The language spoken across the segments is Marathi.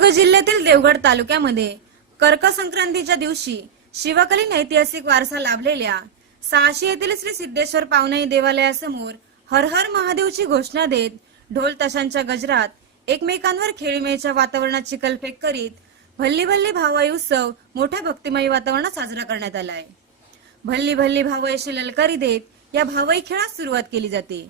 सिंधुदुर्ग जिल्ह्यातील देवगड तालुक्यामध्ये कर्क संक्रांतीच्या दिवशी शिवकालीन ऐतिहासिक वारसा लाभलेल्या सहाशे येथील श्री सिद्धेश्वर पावनाई देवालयासमोर हर हर महादेवची घोषणा देत ढोल ताशांच्या गजरात एकमेकांवर खेळीमेळीच्या वातावरणात चिकलफेक करीत भल्ली भल्ली भावाई उत्सव मोठ्या भक्तिमयी वातावरणात साजरा करण्यात आलाय भल्ली भल्ली भावाईशी ललकारी देत या भावाई खेळात सुरुवात केली जाते.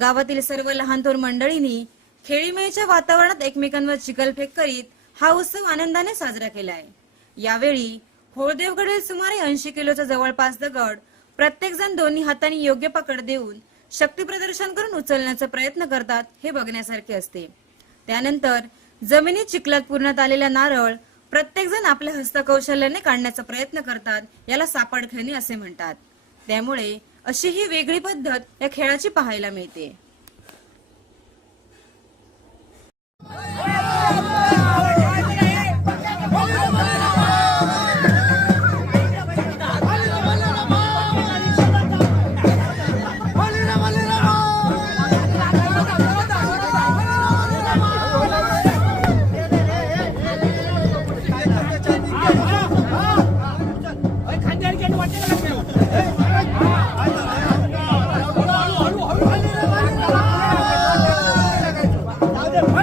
गावातील सर्व लहान थोर मंडळींनी खेळीमेळीच्या वातावरणात एकमेकांवर चिखलफेक करीत हा उत्सव आनंदाने साजरा केला आहे यावेळी होळदेवगडील सुमारे ऐंशी किलोचा जवळपास दगड प्रत्येक जण दोन्ही हातांनी योग्य पकड देऊन शक्ती प्रदर्शन करून उचलण्याचा प्रयत्न करतात हे बघण्यासारखे असते. त्यानंतर जमिनीत चिखलात पुरण्यात आलेला नारळ प्रत्येक जण आपल्या हस्तकौशल्याने काढण्याचा प्रयत्न करतात याला सापड खेळणी असे म्हणतात. त्यामुळे अशी ही वेगळी पद्धत या खेळाची पाहायला मिळते.